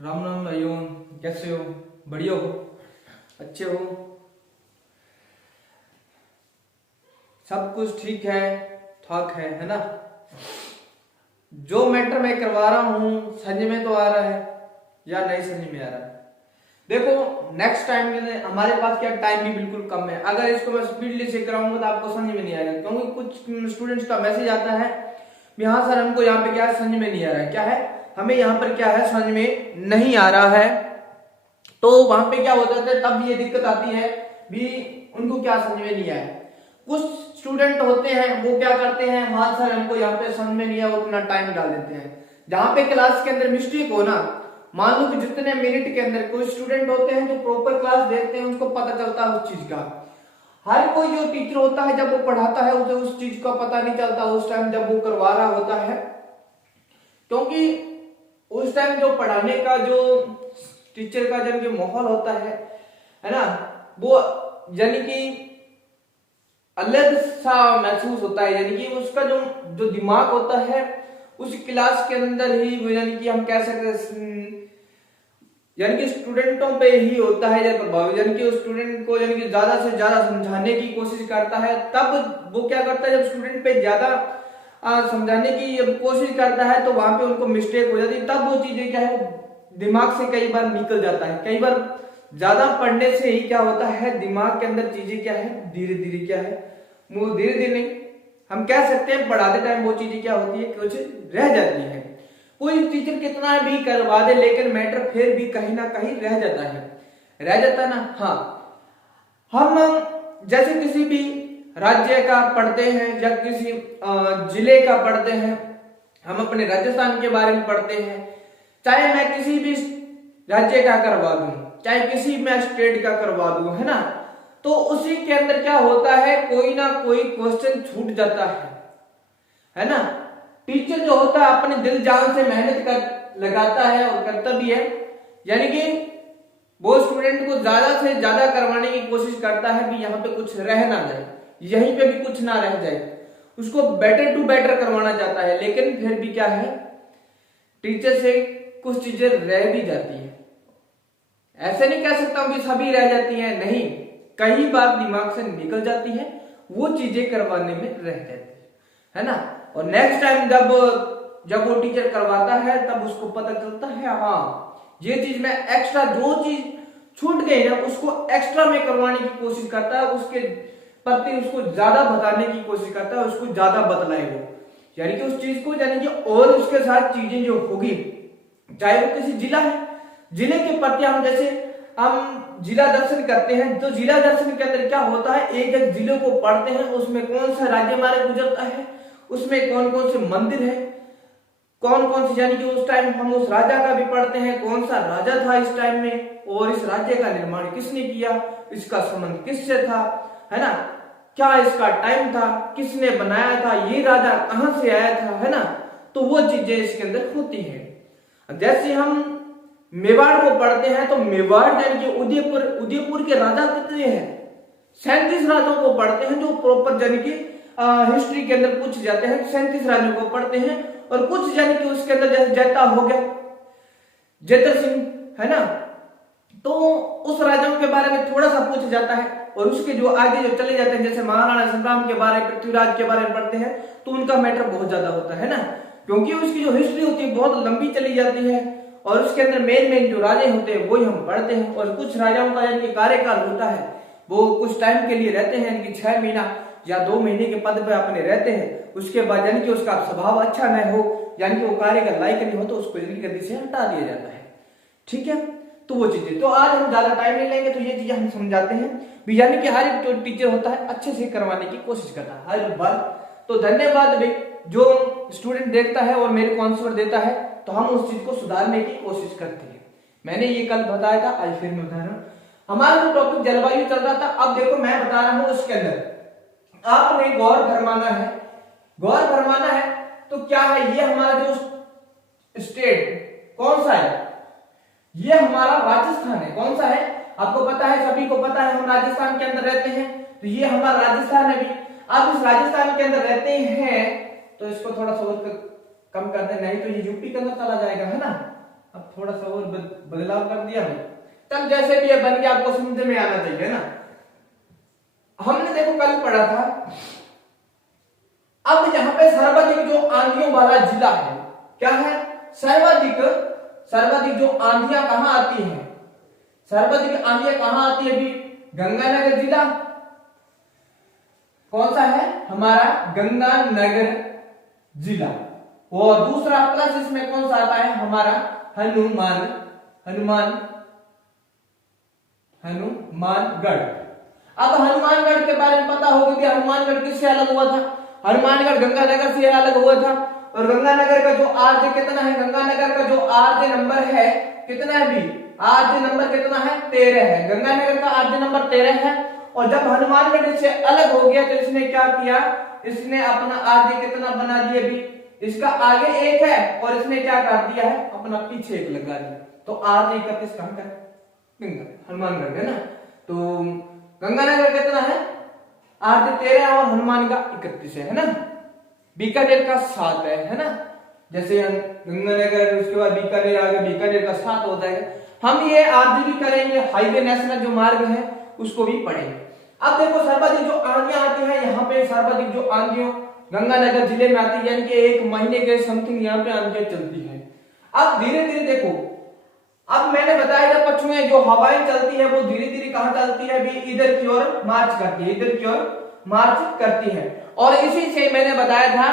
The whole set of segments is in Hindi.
राम राम भाइयों, कैसे हो? बढ़िया हो? अच्छे हो? सब कुछ ठीक है, ठाक है ना? जो मैटर मैं करवा रहा हूँ समझ में तो आ रहा है या नहीं समझ में आ रहा है? देखो, नेक्स्ट टाइम के लिए हमारे पास क्या टाइम भी बिल्कुल कम है। अगर इसको मैं स्पीडली से कराऊंगा तो आपको समझ में नहीं आएगा, क्योंकि कुछ स्टूडेंट्स का मैसेज आता है भी हाँ सर, हमको यहाँ पे क्या है समझ में नहीं आ रहा है। क्या है, हमें यहाँ पर क्या है समझ में नहीं आ रहा है। तो वहां पे क्या होता है, तब ये दिक्कत आती है भी उनको क्या समझ में नहीं आया। कुछ स्टूडेंट होते हैं वो क्या करते हैं, हाँ सर हमको यहाँ पे समझ में नहीं आया, वो अपना टाइम डाल देते हैं। जहां पे क्लास के अंदर मिस्टेक हो ना, मान लो कि जितने मिनट के अंदर कोई स्टूडेंट होते हैं जो प्रॉपर क्लास देखते हैं उसको पता चलता है उस चीज का। हर कोई जो टीचर होता है जब वो पढ़ाता है उसे उस चीज का पता नहीं चलता उस टाइम जब वो करवा रहा होता है, क्योंकि उस टाइम जो पढ़ाने का जो टीचर का जन के माहौल होता है ना, वो यानी कि अलग सा महसूस होता है। यानी कि उसका जो जो दिमाग होता है उस क्लास के अंदर ही, यानी कि हम कह सकते हैं, यानी कि स्टूडेंटों पे ही होता है या प्रभाव। यानी कि उस स्टूडेंट को यानी कि ज्यादा से ज्यादा समझाने की कोशिश करता है। तब वो क्या करता है, जब स्टूडेंट पे ज्यादा समझाने की कोशिश करता है तो वहां पे उनको मिस्टेक हो जाती है। तब वो चीजें क्या है दिमाग से कई बार निकल जाता है। कई बार ज्यादा पढ़ने से ही क्या होता है, दिमाग के अंदर चीजें क्या है धीरे धीरे क्या है, वो धीरे धीरे नहीं, हम कह सकते हैं पढ़ाते टाइम वो चीजें क्या होती है कुछ रह जाती है। कोई टीचर कितना भी करवा दे लेकिन मैटर फिर भी कहीं ना कहीं रह जाता है, रह जाता है ना। हाँ, हम जैसे किसी भी राज्य का पढ़ते हैं या किसी जिले का पढ़ते हैं, हम अपने राजस्थान के बारे में पढ़ते हैं, चाहे मैं किसी भी राज्य का करवा दूं, चाहे किसी मैं स्टेट का करवा दूं, है ना, तो उसी के अंदर क्या होता है, कोई ना कोई क्वेश्चन छूट जाता है ना। टीचर जो होता है अपने दिल जान से मेहनत कर लगाता है और करता भी है, यानी कि वो स्टूडेंट को ज्यादा से ज्यादा करवाने की कोशिश करता है कि यहाँ पे कुछ रह ना जाए, यहीं पे भी कुछ ना रह जाए, उसको बेटर टू बेटर करवाना चाहता है। लेकिन फिर भी क्या है, टीचर से कुछ चीजें रह भी जाती है। ऐसे नहीं कह सकता हूं कि सभी रह जाती हैं, नहीं, कई बार दिमाग से निकल जाती है, वो चीजें करवाने में रह जाती है ना। और नेक्स्ट टाइम जब वो टीचर करवाता है तब उसको पता चलता है हाँ ये चीज में एक्स्ट्रा, जो चीज छूट गई ना उसको एक्स्ट्रा में करवाने की कोशिश करता है, उसके प्रति उसको ज्यादा बताने की कोशिश करता है, उसको ज्यादा बतलाए वो, यानी कि उस चीज को, यानी कि और उसके साथ चीजें जो होगी, चाहे वो किसी जिला है, जिले के प्रति हम जिला दर्शन करते हैं। तो जिला दर्शन के अंदर क्या होता है, एक एक जिले को पढ़ते हैं, उसमें कौन सा राज्य मार्ग गुजरता है, उसमें कौन कौन से मंदिर है, कौन कौन सी, यानी कि उस टाइम हम उस राजा का भी पढ़ते हैं, कौन सा राजा था इस टाइम में, और इस राज्य का निर्माण किसने किया, इसका संबंध किससे था, है ना, क्या इसका टाइम था, किसने बनाया था, ये राजा कहां से आया था, है ना। तो वो चीजें इसके अंदर होती है। जैसे हम मेवाड़ को पढ़ते हैं तो मेवाड़ यानी कि उदयपुर के राजा कितने हैं, 37 राजाओं को पढ़ते हैं, जो प्रॉपर यानी कि हिस्ट्री के अंदर पूछ जाते हैं, 37 राजाओं को पढ़ते हैं। और कुछ यानी कि उसके अंदर जैसे जैता हो गया, जैतर सिंह, है ना, तो उस राजाओं के बारे में थोड़ा सा पूछ जाता है। और उसके जो आगे जो चले जाते हैं, जैसे महाराणा संग्राम के बारे में, पृथ्वीराज के बारे में पढ़ते हैं, तो उनका मैटर बहुत ज्यादा होता है ना, क्योंकि उसकी जो हिस्ट्री होती है बहुत लंबी चली जाती है, और उसके अंदर मेन जो राजे होते हैं वही हम पढ़ते हैं। और कुछ राजाओं का यानी कि कार्यकाल होता है, वो कुछ टाइम के लिए रहते हैं, यानी कि 6 महीना या 2 महीने के पद पे अपने रहते हैं, उसके बाद यानी कि उसका स्वभाव अच्छा न हो, यानी कि वो कार्य का लायक नहीं हो, तो उसको यानी गद्दी से हटा दिया जाता है। ठीक है, तो वो चीजें, तो आज हम ज्यादा टाइम नहीं लेंगे, तो ये चीजें हम समझाते हैं भी, यानी कि हर एक जो टीचर होता है अच्छे से करवाने की कोशिश करता है हर बार। तो धन्यवाद भाई, जो स्टूडेंट देखता है और मेरे को आंसर देता है, तो हम उस चीज को सुधारने की कोशिश करते हैं। मैंने ये कल बताया था, आज फिर मैं बता रहा हूं। हमारा जो टॉपिक जलवायु चल रहा था, अब देखो मैं बता रहा हूं उसके अंदर आपने गौर फरमाना है। गौर फरमाना है तो क्या है, ये हमारा जो स्टेट कौन सा है, ये हमारा राजस्थान है। कौन सा है आपको पता है, सभी को पता है, हम राजस्थान के अंदर रहते हैं, तो ये हमारा राजस्थान है भी। आप इस राजस्थान के अंदर रहते हैं तो इसको थोड़ा सा कम कर दे, नहीं तो ये यूपी के अंदर चला जाएगा, है ना। अब थोड़ा सा और बदलाव कर दिया है, तब जैसे भी ये बन के आपको समझ में आना चाहिए ना। हमने देखो कल पढ़ा था, अब यहाँ पे सर्वाधिक जो आंधियों वाला जिला है क्या है, सर्वाधिक जो आंधियां कहां आती हैं, सर्वाधिक आंधियां कहां आती है भी, गंगानगर जिला। कौन सा है हमारा, गंगानगर जिला। और दूसरा प्लस इसमें कौन सा आता है हमारा, हनुमानगढ़। अब हनुमानगढ़ के बारे में पता होगा कि हनुमानगढ़ किससे अलग हुआ था, हनुमानगढ़ गंगानगर से अलग हुआ था। और गंगानगर का जो आरजे कितना है, गंगानगर का जो आरजे नंबर है कितना है भी, आरजे नंबर कितना है 13 है, गंगानगर का आरजे नंबर 13 है। और जब हनुमानगढ़ इससे अलग हो गया तो इसने क्या किया, इसने अपना आरजे कितना बना दिया भी, इसका आगे 1 है और इसने क्या कर दिया है अपना पीछे 1 लगा दिया, तो आरजे 31 कहां का, हनुमानगढ़ है ना। तो गंगानगर कितना है आरजे 13 और हनुमान का 31 है ना। बीकानेर का 7 है ना, जैसे हम गंगानगर उसके बाद बीकानेर आ गया, बीकानेर का 7 होता है। हम ये आरजे भी करेंगे, हाईवे नेशनल जो मार्ग है उसको भी पढ़ेंगे। अब देखो सर्वाधिक जो आंधियां आती है, यहाँ पे सर्वाधिक जो आंधियां गंगानगर जिले में आती है, यानी कि 1 महीने के समथिंग यहाँ पे आंधियां चलती है। अब धीरे धीरे देखो, अब मैंने बताया था पश्चिमी जो हवाएं चलती है वो धीरे धीरे कहां चलती है भी, इधर की ओर मार्च करती है, इधर की ओर मार्च करती है। और इसी से मैंने बताया था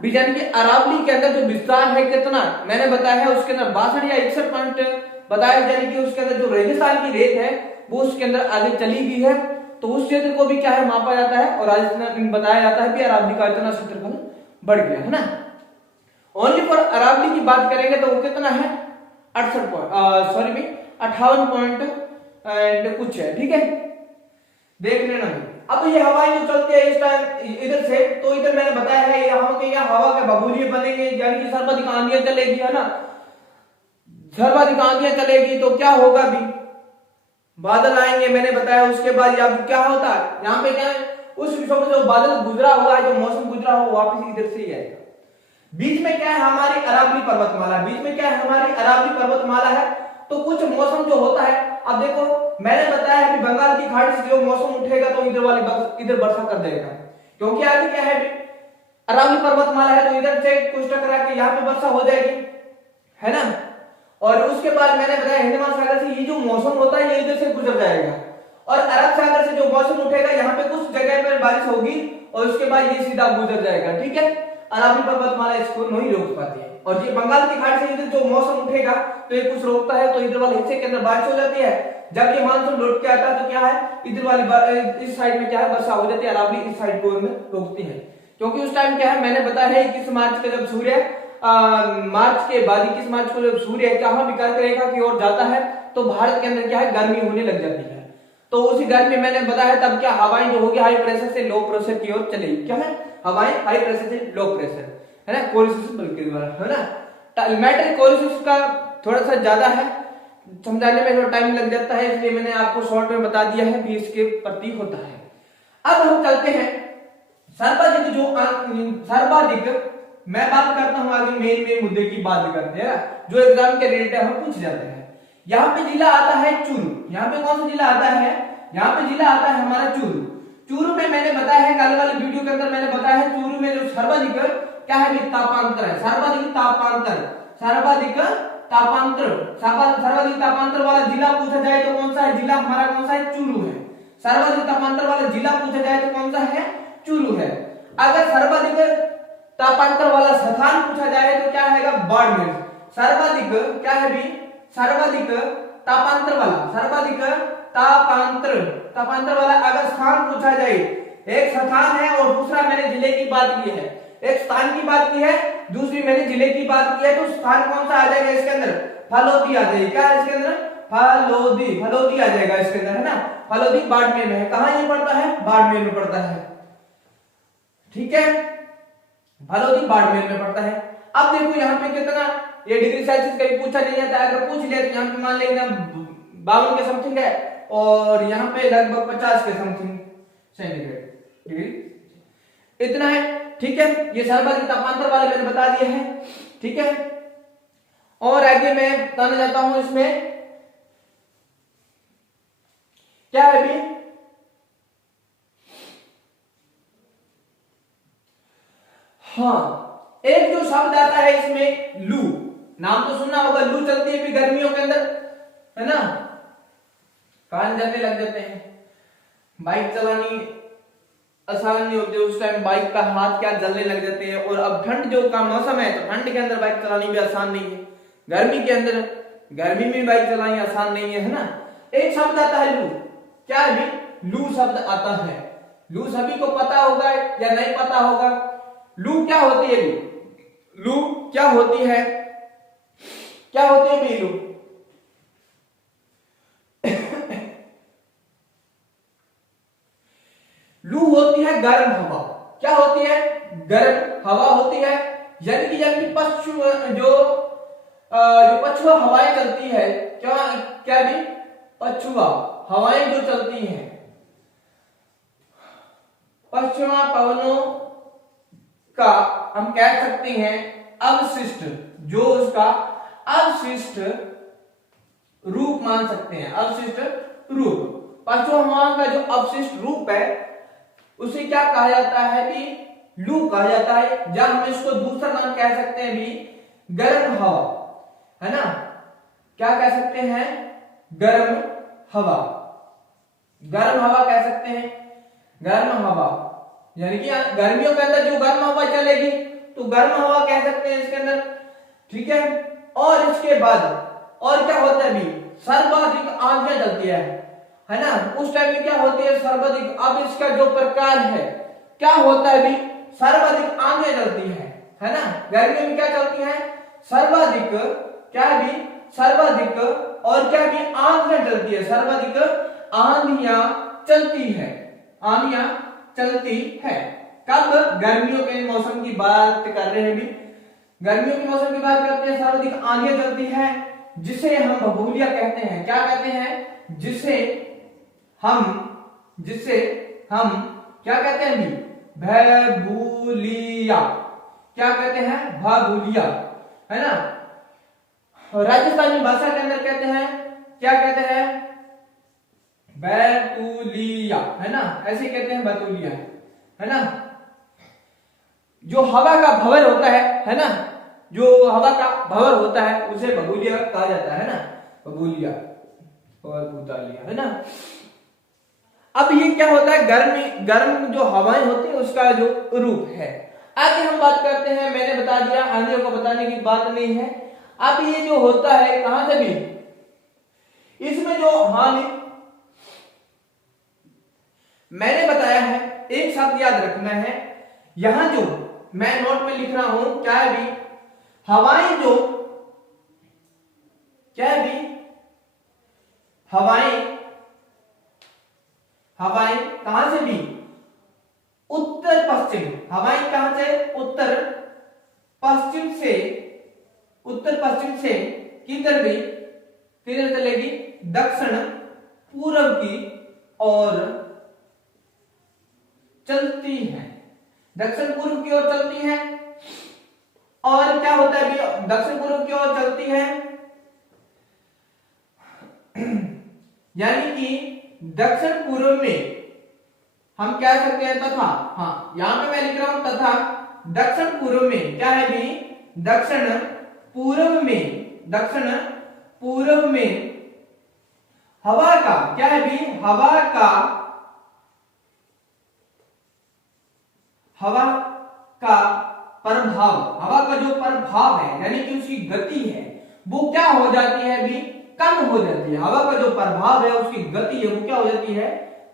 बिजन की अरावली के अंदर जो विस्तार है कितना, मैंने बताया है उसके अंदर 62 या 61 पॉइंट बताया, यानी कि उसके अंदर जो रेगिस्तान की रेत है वो उसके अंदर आगे चली गई है, तो उस क्षेत्र को भी क्या है मापा जाता है और राजस्थान बताया जाता है कि अरावली का इतना क्षेत्रफल बढ़ गया है ना। ओनली फॉर अरावली की बात करेंगे तो वो कितना है 58 पॉइंट एंड कुछ है, ठीक है देख लेना। अब ये हवाएं जो चलती है इस टाइम इधर से, तो इधर मैंने बताया है यहाँ के हवा के बबूलिए बनेंगे, यानी कि सर्वाधिक आंधियां चलेगी है ना, सर्वाधिक आंधियां चलेगी तो क्या होगा भी, बादल आएंगे मैंने बताया। उसके बाद यहाँ क्या होता है, यहाँ पे क्या है उस जो बादल गुजरा हुआ है, जो मौसम गुजरा हुआ वापिस इधर से ही आएगा। बीच में क्या है हमारी अरावली पर्वतमाला, बीच में क्या है हमारी अरावली पर्वतमाला है, तो कुछ मौसम जो होता है, अब देखो मैंने बताया है कि बंगाल की खाड़ी से जो मौसम उठेगा तो इधर वर्षा कर देगा, क्योंकि आगे क्या है अरावली पर्वतमाला है, तो इधर से कुछ टकरा के यहाँ पे वर्षा हो जाएगी है ना। और उसके बाद मैंने बताया हिंद महासागर से ये जो मौसम होता है ये इधर से गुजर जाएगा, और अरब सागर से जो मौसम उठेगा यहाँ पे कुछ जगह पर बारिश होगी और उसके बाद ये सीधा गुजर जाएगा, ठीक है। अरावली पर्वतमाला इसको नहीं रोक पाती है, और ये बंगाल की खाड़ी से इधर जो मौसम उठेगा तो ये कुछ रोकता है, तो इधर वाले हिस्से के अंदर बारिश हो जाती है। जब ये मानसून लौट के आता है तो क्या है इधर वाली इस साइड में क्या है वर्षा हो जाती है, अरावली इस साइड को रोकती है, क्योंकि उस टाइम क्या है मैंने बताया है 21 मार्च का जब सूर्य मार्च के बाद 21 मार्च को जब सूर्य कहां विकर्ण रेखा की ओर जाता है तो भारत के अंदर क्या है गर्मी होने लग जाती है, तो उसी गर्मी मैंने बताया तब क्या हवाएं जो होगी हाई प्रेशर से लो प्रेशर की ओर चलेगी, क्या है हवाएं हाई प्रेशर से लो प्रेशर है ना, कोलिसिस बल के द्वारा है ना। मैटर कोलिसिस का थोड़ा सा ज्यादा है, समझाने में थोड़ा टाइम लग जाता है, इसलिए मैंने आपको शॉर्ट में बता दिया है भी इसके प्रति होता है। अब हम चलते हैं सर्वाधिक मैं बात करता हूं आगे मेन मुद्दे की बात करते हैं जो एग्जाम के रिलेटेड हम पूछ जाते हैं। यहाँ पे जिला आता है चूरू, यहाँ पे कौन सा जिला आता है, यहाँ पे जिला आता है हमारा चूरू। चूरू में मैंने बताया है कल वाले वीडियो के अंदर मैंने बताया है चूरू में जो सर्वाधिक क्या है तापांतर है, सर्वाधिक तापांतर वाला जिला पूछा जाए तो कौन सा है, जिला हमारा कौन सा है चूरू है। सर्वाधिक तापांतर वाला जिला पूछा जाए तो कौन सा है चूरू है। अगर सर्वाधिक तापांतर वाला स्थान पूछा जाए तो क्या है बाड़मेर। सर्वाधिक क्या है भी सर्वाधिक तापांतर वाला अगर स्थान पूछा जाए, एक स्थान है और दूसरा मैंने जिले की बात की है, एक स्थान की बात की है दूसरी मैंने जिले की बात की है, तो स्थान कौन सा आ जाएगा इसके अंदर फलोदी आ जाएगी, क्या है इसके अंदर फलोदी आ जाएगा इसके अंदर है ना। फलोदी बाड़मेर में है, कहां ये पड़ता है बाड़मेर में पड़ता है, ठीक है फलोदी बाड़मेर में पड़ता है। अब देखो यहाँ पे कितना ये डिग्री सेल्सियस कभी पूछा नहीं जाता है, अगर पूछ लिया तो यहाँ पे मान लेंगे 52 के समथिंग है और यहाँ पे लगभग 50 के समथिंग सेंटीग्रेड डिग्री इतना है, ठीक है। ये सर्वाधिक तापांतर वाले मैंने बता दिया है, ठीक है। और आगे मैं बताने जाता हूं इसमें क्या है अभी। हाँ, एक जो शब्द आता है इसमें लू, नाम तो सुनना होगा, लू चलती है भी गर्मियों के अंदर, है ना, कान जलने लग जाते हैं, बाइक चलानी आसान नहीं होती, उस टाइम बाइक का हाथ क्या जलने लग जाते हैं। और अब ठंड जो का मौसम है तो ठंड के अंदर बाइक चलानी भी आसान नहीं है, गर्मी के अंदर गर्मी में बाइक चलानी आसान नहीं है ना। एक शब्द आता है लू, क्या है भी, लू शब्द आता है। लू सभी को पता होगा या नहीं पता होगा, लू क्या होती है, लू क्या होती है, क्या होती है भी लू। लू होती है गर्म हवा, क्या होती है, गर्म हवा होती है, यानी पश्चिम जो पछुआ हवाएं चलती है, क्या क्या भी, पछुआ हवाएं जो चलती हैं, पश्चिमा पवनों का हम कह सकते हैं अवशिष्ट, जो उसका अवशिष्ट रूप मान सकते हैं, अवशिष्ट रूप, पश्चिमा हवाओं का जो अवशिष्ट रूप है उसे क्या कहा जाता है भी, लू कहा जाता है। या हम इसको दूसरा नाम कह सकते हैं भी गर्म हवा, है ना, क्या कह सकते हैं, गर्म हवा, गर्म हवा कह सकते हैं, गर्म हवा, यानी कि गर्मियों के अंदर जो गर्म हवा चलेगी तो गर्म हवा कह सकते हैं इसके अंदर, ठीक है। और इसके बाद और क्या होता है भी, सर्वाधिक आंधियां चलती है ना, उस टाइम में क्या होती है सर्वाधिक, अब इसका जो प्रकार है क्या होता है भी, सर्वाधिक आंधियां चलती है ना, गर्मी में क्या चलती है, सर्वाधिक, क्या भी, सर्वाधिक, और क्या भी, आंधियां चलती है, सर्वाधिक आंधियां चलती है, आंधियां चलती है। कब, गर्मियों के मौसम की बात कर रहे हैं भी, गर्मियों के मौसम की बात करते हैं, सर्वाधिक आंधियां चलती है, जिसे हम भभूलिया कहते हैं, क्या कहते हैं, जिसे हम क्या कहते हैं भी, भभूलिया, क्या कहते हैं, भभूलिया, है ना। राजस्थानी भाषा के अंदर कहते हैं, क्या कहते हैं, बैतूलिया, है ना, ऐसे कहते हैं बैतूलिया, है ना। जो हवा का भंवर होता है ना, जो हवा का भंवर होता है उसे भभूलिया कहा जाता है ना, भभूलिया और भूतालिया, है ना। अब ये क्या होता है, गर्म जो हवाएं होती है उसका जो रूप है। आगे हम बात करते हैं, मैंने बता दिया, आंधियों को बताने की बात नहीं है। अब ये जो होता है कहां से भी, इसमें जो हानि मैंने बताया है, एक शब्द याद रखना है, यहां जो मैं नोट में लिख रहा हूं, क्या है भी, हवाएं जो, क्या है भी, हवाएं कहां से भी, उत्तर पश्चिम, हवाएं कहां से, उत्तर पश्चिम से किधर भी, किधर चलेगी, दक्षिण पूर्व की ओर चलती है, दक्षिण पूर्व की ओर चलती है। और क्या होता है भी, दक्षिण पूर्व की ओर चलती है, यानी कि दक्षिण पूर्व में हम कह सकते हैं तथा, हाँ यहां पे मैं लिख रहा हूं तथा, दक्षिण पूर्व में क्या है भी, दक्षिण पूर्व में हवा का, क्या है भी, हवा का प्रभाव, हवा का जो प्रभाव है, यानी कि उसकी गति है, वो क्या हो जाती है भी, कम हो जाती है। हवा का जो प्रभाव है, उसकी गति है, वो क्या हो जाती है,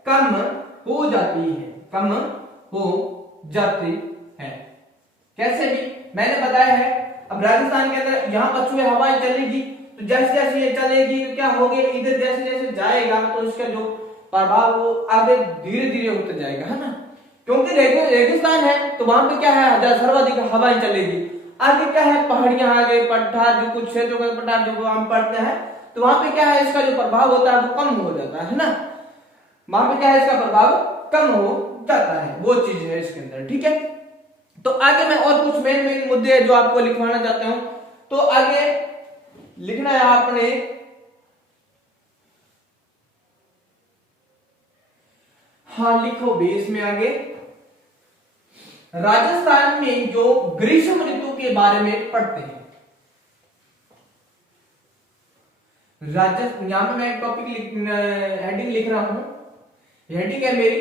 कम हो जाती है, कम हो जाती है। कैसे भी मैंने बताया है। अब राजस्थान के अंदर यहाँ पछुए हवाएं चलेगी, तो जैसे जैसे ये चलेगी क्या होगी, इधर जैसे जैसे जाएगा तो इसका जो प्रभाव वो आगे धीरे धीरे होता जाएगा, है ना। क्योंकि रेगिस्तान है तो वहां पे क्या है, सर्वाधिक हवाएं चलेगी। आगे क्या है, पहाड़ियां, आगे पठार, जो कुछ क्षेत्रों के पठार जो हम पढ़ते हैं, तो वहां पे क्या है, इसका जो प्रभाव होता है वो कम हो जाता है ना, वहां पे क्या है, इसका प्रभाव कम हो जाता है, वो चीज है इसके अंदर, ठीक है। तो आगे मैं और कुछ मेन मुद्दे जो आपको लिखवाना चाहता हूं। तो आगे लिखना है आपने हाँ लिखो भी इसमें आगे। राजस्थान में जो ग्रीष्म ऋतु के बारे में पढ़ते हैं, राजस्थान, यहां पे मैं टॉपिक हेडिंग लिख रहा हूं, हेडिंग है मेरी,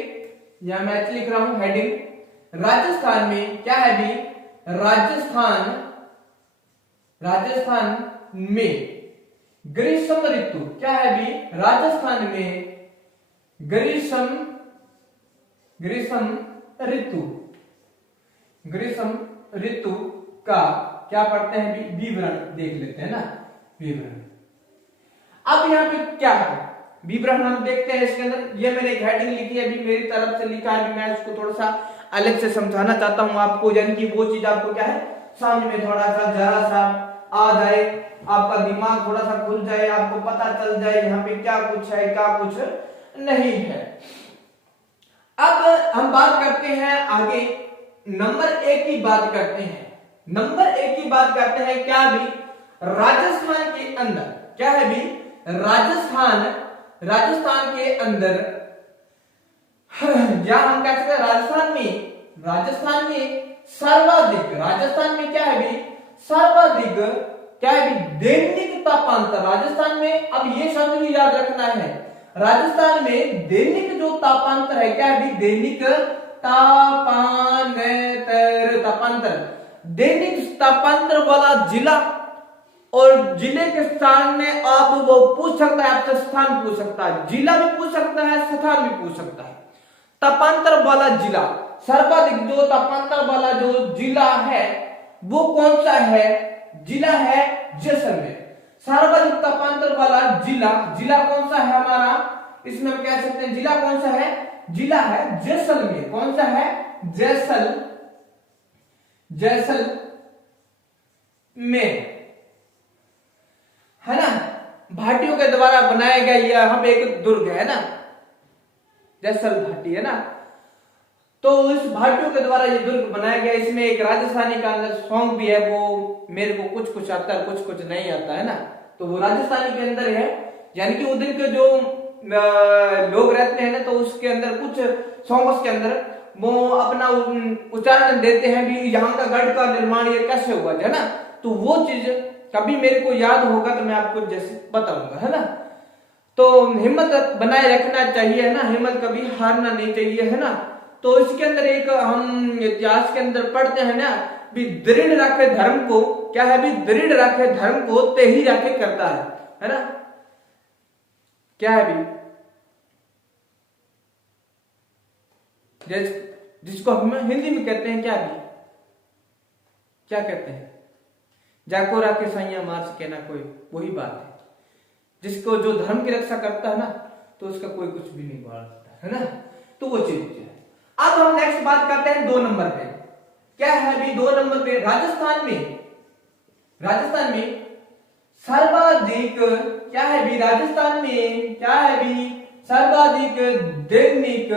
यहां मैं लिख रहा हूं हेडिंग। राजस्थान में क्या है भी, राजस्थान में ग्रीष्म ऋतु क्या है भी, राजस्थान में ग्रीष्म ऋतु का क्या पढ़ते हैं भी, विवरण देख लेते हैं ना, विवरण। अब यहाँ पे क्या है विवरण हम देखते हैं इसके अंदर। ये मैंने एक हेडिंग लिखी है, अभी मेरी तरफ से लिखा है, मैं इसको थोड़ा सा अलग से समझाना चाहता हूं आपको, यानी कि वो चीज आपको क्या है समझ में थोड़ा सा जरा सा आ जाए, आपका दिमाग थोड़ा सा खुल जाए, आपको पता चल जाए यहाँ पे क्या कुछ है क्या कुछ नहीं है। अब हम बात करते हैं आगे, नंबर 1 की बात करते हैं। नंबर 1 की बात करते हैं क्या भी, राजस्थान के अंदर क्या है भी, राजस्थान के अंदर या हम कह सकते हैं राजस्थान में सर्वाधिक, राजस्थान में क्या है भी सर्वाधिक क्या है भी दैनिक तापांतर राजस्थान में। अब ये शब्द भी याद रखना है, राजस्थान में दैनिक जो तापांतर है क्या है भी, दैनिक तापांतर, दैनिक तापांतर वाला जिला, और जिले के स्थान में आप वो पूछ सकता है, आपसे स्थान पूछ सकता है, जिला भी पूछ सकता है, स्थान भी पूछ सकता है। तापांतर वाला जिला, सर्वाधिक जो तापांतर वाला जो जिला है वो कौन सा है, जिला है जैसलमेर। सर्वाधिक तापांतर वाला जिला कौन सा है हमारा, इसमें हम कह सकते हैं जिला कौन सा है, जिला है जैसलमेर। कौन सा है, जैसलमेर है ना। भाटियों के द्वारा बनाया गया यहाँ पे एक दुर्ग है ना, जैसल भाटी है ना, तो इस भाटियों के द्वारा ये दुर्ग बनाया गया। इसमें एक राजस्थानी का अंदर सॉन्ग भी है, वो मेरे को कुछ कुछ आता है कुछ कुछ नहीं आता है ना, तो वो राजस्थानी के अंदर है, यानी कि उधर के जो लोग रहते हैं ना, तो उसके अंदर कुछ सॉन्ग्स के अंदर वो अपना उच्चारण देते हैं भी यहाँ का गढ़ का निर्माण ये कैसे हुआ है ना। तो वो चीज कभी मेरे को याद होगा तो मैं आपको जैसे बताऊंगा है ना। तो हिम्मत बनाए रखना चाहिए है ना, हिम्मत कभी हारना नहीं चाहिए है ना। तो इसके अंदर एक हम इतिहास के अंदर पढ़ते हैं ना भी दृढ़ रखे धर्म को, क्या है भी दृढ़ रखे धर्म को ते ही रखे करता है ना, क्या है भी जिसको हम हिंदी में कहते हैं क्या भी, क्या कहते हैं, जाको राखे सैया मार सके ना कोई, वही बात है। जिसको जो धर्म की रक्षा करता है ना तो उसका कोई कुछ भी नहीं बोल सकता है ना, तो वो चीज है। अब हम नेक्स्ट बात करते हैं 2 नंबर पे, क्या है भी 2 नंबर पे, राजस्थान में सर्वाधिक क्या है भी, राजस्थान में क्या है भी सर्वाधिक दैनिक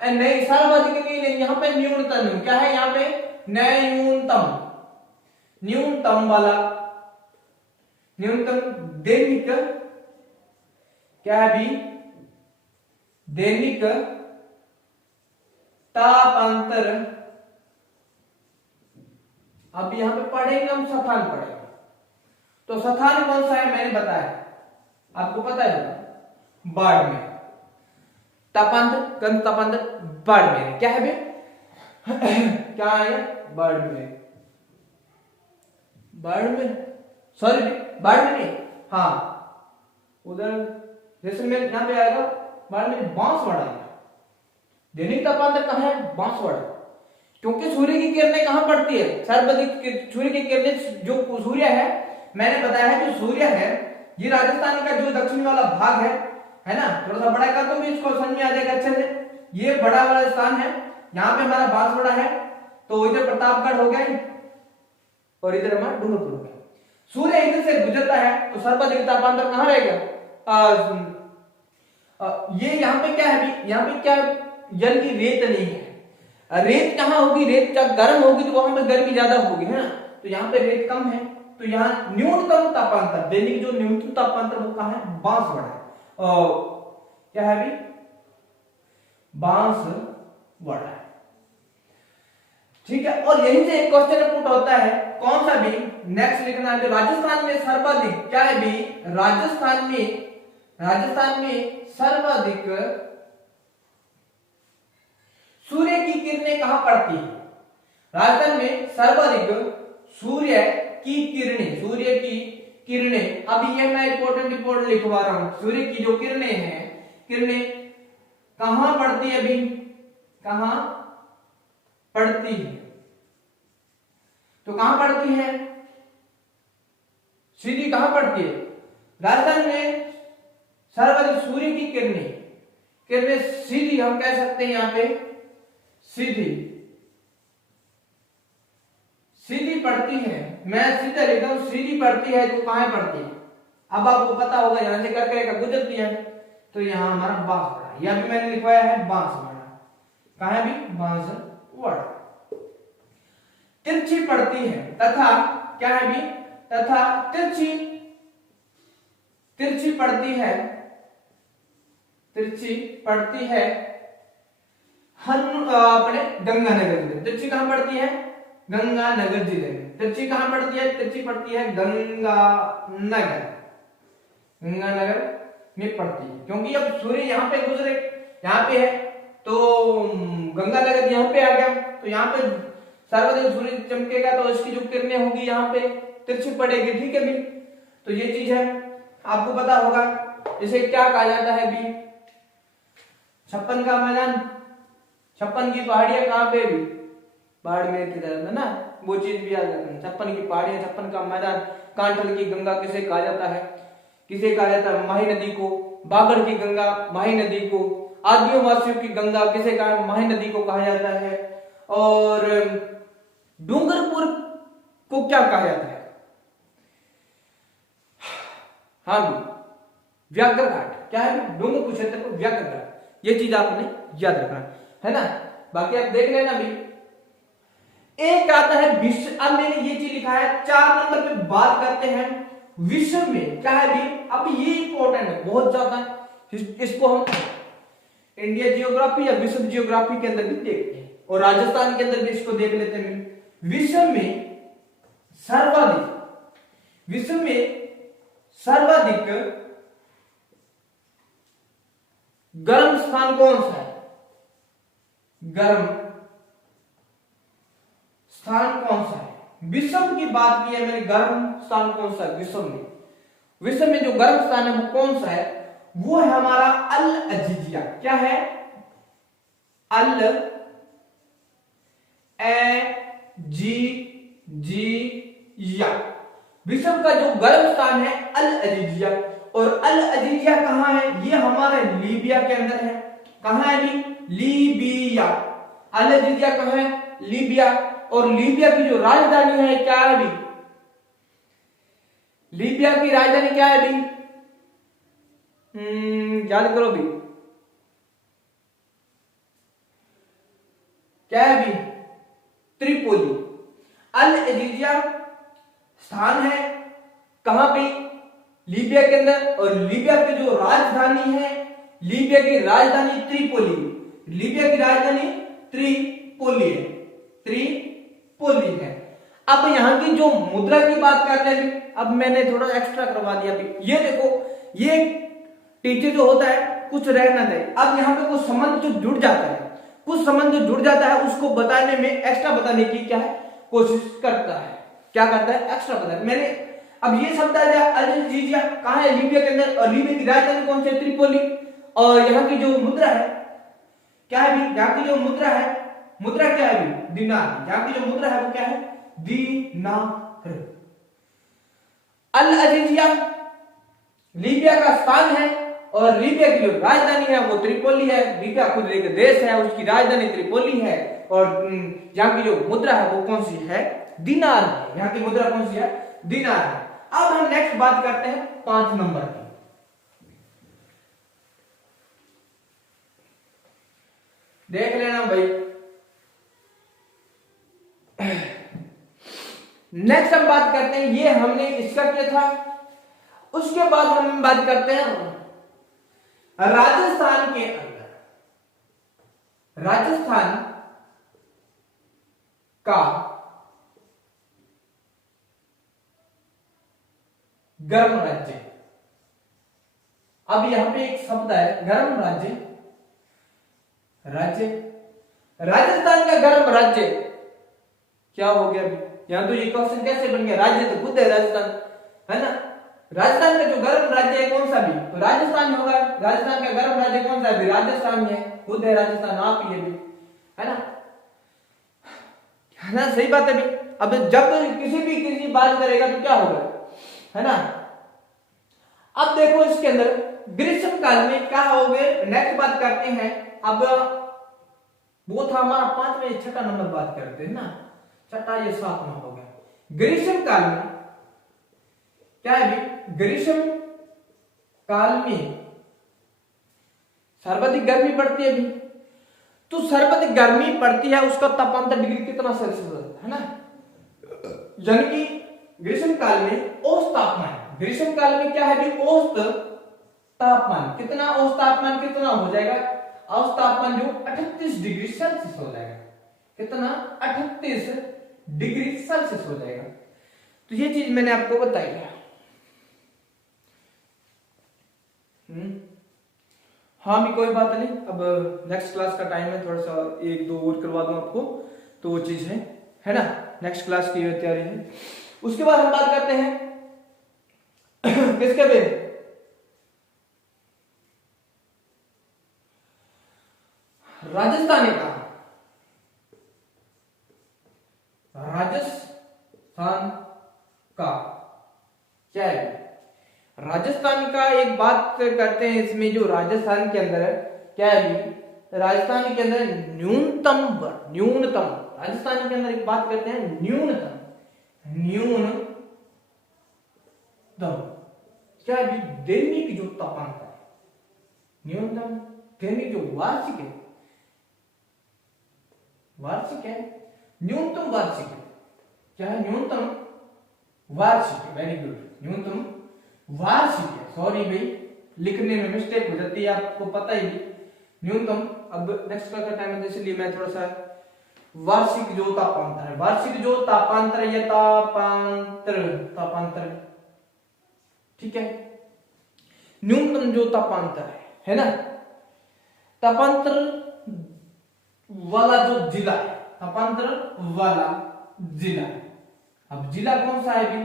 नहीं, सर्वाधिक नहीं, यहाँ पे न्यूनतम क्या है, यहाँ पे न्यूनतम वाला, न्यूनतम दैनिक क्या है भी दैनिक तापांतर। अब यहां पे पढ़ेंगे हम स्थान पढ़ेंगे, तो स्थान कौन सा है मैंने बताया, आपको पता है बाड़मेर। तापांतर तापांतर बाड़मेर क्या है बे क्या है बाड़मेर सॉरी बाड़मेर, हाँ उधर जैसलमेर यहां पे आएगा, बाड़मेर बांसवाड़ा। दैनिक तापांतर कहाँ है, बांसवाड़ा, क्योंकि सूर्य की किरणें कहां पड़ती है, सर्वाधिक सूर्य की किरणें जो सूर्य है, मैंने बताया है जो सूर्य है ये राजस्थान का जो दक्षिणी वाला भाग है ना, थोड़ा सा बड़ा कर तो भी इसको समझ में आ जाएगा अच्छे से। ये बड़ा वाला स्थान है, यहाँ पे हमारा बांसवाड़ा है, तो इधर प्रतापगढ़ हो गया और इधर हमारा डूंगरपुर हो गया। सूर्य इधर से गुजरता है तो सर्वाधिक तापांतर कहां रहेगा, ये यहाँ पे क्या है भी, यहाँ पे क्या जल की रेत नहीं है, रेत कहां होगी, रेत जब गर्म होगी तो वहां पे गर्मी ज्यादा होगी है ना, तो यहाँ पे रेत कम है तो यहाँ न्यूनतम तापांतर, दैनिक जो न्यूनतम तापांतर वो कहाँ है, बांसवाड़ा है। और क्या है अभी, बांसवाड़ा है, ठीक है। और यहीं से एक क्वेश्चन पुट होता है, कौन सा भी, नेक्स्ट लिखना है, राजस्थान में सर्वाधिक, क्या है भी, राजस्थान में सर्वाधिक सूर्य की किरणें कहां पड़ती है। राजस्थान में सर्वाधिक सूर्य की किरणें, अभी ये मैं इंपोर्टेंट लिखवा रहा हूं, सूर्य की जो किरणें हैं, किरणें कहां पड़ती है, अभी कहां पड़ती है, तो कहां पड़ती है, सीधी कहां पड़ती है, राजस्थान में सर्वाधिक सूर्य की किरणें सीधी, हम कह सकते हैं यहां पे सीधी पड़ती है, मैं सीधा लिखता हूं, सीधी पड़ती है, तो कहां पड़ती है, अब आपको पता होगा, यहां से करके गुजरती है, तो यहां हमारा बांसवाड़ा, यह भी मैंने लिखवाया है बांसवाड़ा, कहां है भी, बांसवाड़ा। तिरछी पड़ती है तथा, क्या है भी, तथा तिरछी पड़ती है अपने गंगानगर जिले, तिरछी कहां पड़ती है, गंगानगर जिले में, तिरछी कहां पड़ती है, तिरछी पड़ती है गंगानगर में पड़ती है, क्योंकि अब सूर्य यहाँ पे गुजरे, यहाँ पे है, तो गंगानगर यहाँ पे आ गया, तो यहाँ पे सर्वाधिक सूर्य चमकेगा, तो इसकी जो किरणें होगी यहाँ पे तिरछी पड़ेगी, ठीक है भी, तो ये चीज है, आपको पता होगा, इसे क्या कहा जाता है भी, 56 का मैदान, 56 की पहाड़ियां कहाँ पे भी, बाड़मेर की तरफ है ना, वो चीज भी याद रखना, 56 की पहाड़ियां, 56 का मैदान, कांठल की गंगा किसे कहा जाता है, माही नदी को, बागड़ की गंगा माही नदी को, आदिवासियों की गंगा किसे कहा, माही नदी को कहा जाता है, और डूंगरपुर को क्या कहा जाता है, हाँ व्याघ्र घाट, क्या है, डूंगरपुर क्षेत्र को व्याघ्र घाट, ये चीज आपने याद रखना है ना, बाकी आप देख लेना भी। एक आता है विश्व, अब मैंने ये चीज लिखा है, 4 नंबर पे बात करते हैं विश्व में, क्या है भी, अब ये इंपॉर्टेंट है बहुत ज्यादा, इसको हम इंडिया जियोग्राफी या विश्व जियोग्राफी के अंदर भी देखते हैं, और राजस्थान के अंदर भी इसको देख लेते हैं। विश्व में सर्वाधिक गर्म स्थान कौन सा है, गर्म स्थान कौन सा है, विश्व की बात की है मैंने, गर्म स्थान कौन सा है विश्व में जो गर्म स्थान है वो कौन सा है, वो है हमारा अल अजीजिया, क्या है, अल एजीजिया, विश्व का जो गर्म स्थान है अल अजीजिया, और अल अजीजिया कहां है, ये हमारे लीबिया के अंदर है, कहां है भी, लीबिया, अल अजीजिया कहां है, लीबिया, और लीबिया की जो राजधानी है क्या है भी, लीबिया की राजधानी क्या है भी, याद करो भी, क्या है भी, त्रिपोली। अल अजीजिया स्थान है कहां पे, लीबिया के अंदर, और लीबिया की जो राजधानी है, लीबिया की राजधानी त्रिपोली, लीबिया की राजधानी त्रिपोली है। अब यहां की जो मुद्रा की बात करते हैं, अब मैंने थोड़ा एक्स्ट्रा करवा दिया अभी, ये देखो, ये टीचर जो होता है कुछ रहना चाहिए, अब यहाँ पे कुछ संबंध जो जुड़ जाता है, उसको बताने में, एक्स्ट्रा बताने की क्या है, कोशिश करता है, क्या करता है, एक्स्ट्रा बताने। मैंने अब ये शब्द आ गया, अल अजीजिया कहां है, लीबिया के अंदर, और लीबिया की राजधानी कौन सी है, त्रिपोली, और यहाँ की जो मुद्रा है क्या है भी, यहाँ की जो मुद्रा क्या है भी, दिनार, यहाँ की जो मुद्रा है वो क्या है, दिनार। अल अजीजिया लीबिया का स्थान है, और लीबिया की जो राजधानी है वो त्रिपोली है, लीबिया खुद एक देश है, उसकी राजधानी त्रिपोली है, और यहाँ की जो मुद्रा है वो कौन सी है, दिनार है, यहाँ की मुद्रा कौन सी है, दिनार है। अब हम नेक्स्ट बात करते हैं 5 नंबर की, देख लेना भाई, नेक्स्ट हम बात करते हैं, ये हमने इसका किया था। उसके बाद हम बात करते हैं राजस्थान के अंदर, राजस्थान का गर्म राज्य। अब यहां पे एक शब्द है गर्म राज्य, राज्य राजस्थान का गर्म राज्य क्या हो गया अभी? यहां तो ये क्वेश्चन कैसे बन गया? राज्य तो खुद है राजस्थान, है ना। राजस्थान का जो गर्म राज्य है कौन सा भी? तो राजस्थान होगा। राजस्थान का गर्म राज्य कौन सा है? राजस्थान है, खुद है राजस्थान, आप ही है भी, है ना, है ना, सही बात है भी। अब जब किसी बात करेगा तो क्या होगा, है ना। अब देखो इसके अंदर ग्रीष्म काल में क्या हो गए, नेक्स्ट बात करते हैं। अब वो था हमारा 5वां, 6ठा नंबर बात करते हैं ना, 6ठा ये 7वां हो गया। ग्रीष्म काल में क्या है भी? ग्रीष्म काल में सर्वाधिक गर्मी पड़ती है भी। तो सर्वाधिक गर्मी पड़ती है, उसका तापमान डिग्री कितना सेल्सियस है ना, यानी कि ग्रीष्म काल में औसत तापमान, ग्रीष्म काल में क्या है भी? औसत तापमान कितना, औसत तापमान कितना हो जाएगा? औसत तापमान जो 38 डिग्री सेल्सियस हो जाएगा। कितना? 38 डिग्री सेल्सियस हो जाएगा। तो ये चीज मैंने आपको बताई है। हाँ भी कोई बात नहीं, अब नेक्स्ट क्लास का टाइम है, थोड़ा सा 1-2 और करवा दूं आपको, तो वो चीज है ना, नेक्स्ट क्लास की तैयारी है। उसके बाद हम बात करते हैं किसके पे? राजस्थान का, राजस्थान का क्या है? राजस्थान का एक बात करते हैं इसमें, जो राजस्थान के अंदर है क्या है भी? राजस्थान के अंदर न्यूनतम राजस्थान के अंदर एक बात करते हैं न्यूनतम क्या है भी? दैनिक जो तापमान का न्यूनतम दैनिक जो वार्षिक है न्यूनतम वार्षिक है, क्या है? न्यूनतम वार्षिक है, वेरी गुड, न्यूनतम वार्षिक है। सॉरी भाई, लिखने में मिस्टेक हो जाती है, आपको पता ही भी। न्यूनतम, अब नेक्स्ट का टाइम है इसलिए मैं थोड़ा सा वार्षिक जो तापांतर है, वार्षिक जो तापांतर या तापांतर, ठीक है, न्यूनतम जो तापांतर है ना, तापांतर वाला जो जिला है, तापांतर वाला जिला। अब जिला कौन सा है भी?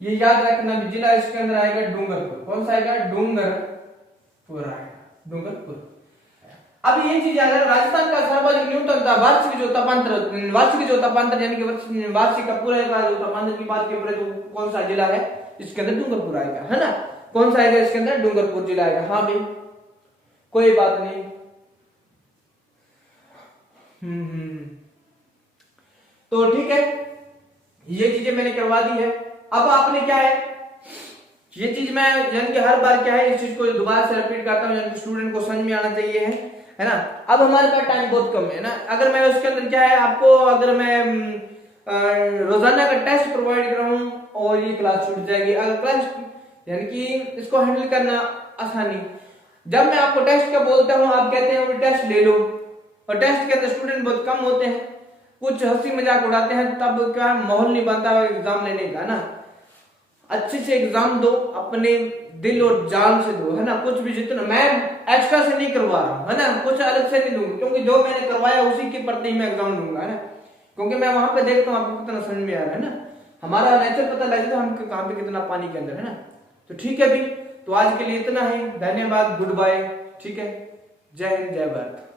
ये याद रखना भी, जिला इसके अंदर आएगा डूंगरपुर। कौन सा आएगा? डूंगरपुर आएगा, डूंगरपुर। अब ये चीज अगर राजस्थान का सर्वाधिक न्यूनतम वार्षिक जो तापांतर यानी कि वार्षिक का पूरा जो तापांतर की बात की तो कौन सा जिला है? इसके अंदर डूंगरपुर आएगा, है ना। कौन सा आएगा इसके अंदर? डूंगरपुर जिला आएगा। हाँ भाई कोई बात नहीं। तो ठीक है, ये चीजें मैंने करवा दी है। अब आपने क्या है, ये चीज मैं यानी कि हर बार क्या है, इस चीज को दोबारा से रिपीट करता हूँ, यानी कि स्टूडेंट को समझ में आना चाहिए, है ना। अब हमारे पास टाइम बहुत कम है ना, अगर मैं उसके अंदर क्या है आपको, अगर मैं रोजाना का टेस्ट प्रोवाइड कर रहा हूं और ये क्लास छूट जाएगी, अगर क्लास यानी कि इसको हैंडल करना आसानी, जब मैं आपको टेस्ट का बोलता हूँ आप कहते हैं टेस्ट ले लो, और टेस्ट के अंदर स्टूडेंट बहुत कम होते हैं, कुछ हंसी मजाक उड़ाते हैं, तब क्या माहौल नहीं बनता एग्जाम लेने का ना। अच्छे से एग्जाम दो, अपने दिल और जान से दो, है ना। कुछ भी जितना मैं एक्स्ट्रा से नहीं करवा रहा हूँ, है ना, कुछ अलग से नहीं दूंगा, क्योंकि जो मैंने करवाया उसी के प्रति मैं एग्जाम दूंगा, है ना, क्योंकि मैं वहां पे देखता हूँ आपको कितना समझ में आ रहा है ना, हमारा नेचर पता लगेगा हम कहाँ पे कितना पानी के अंदर, है ना। तो ठीक है भी, तो आज के लिए इतना ही, धन्यवाद, गुड बाय, ठीक है, जय हिंद, जय भारत।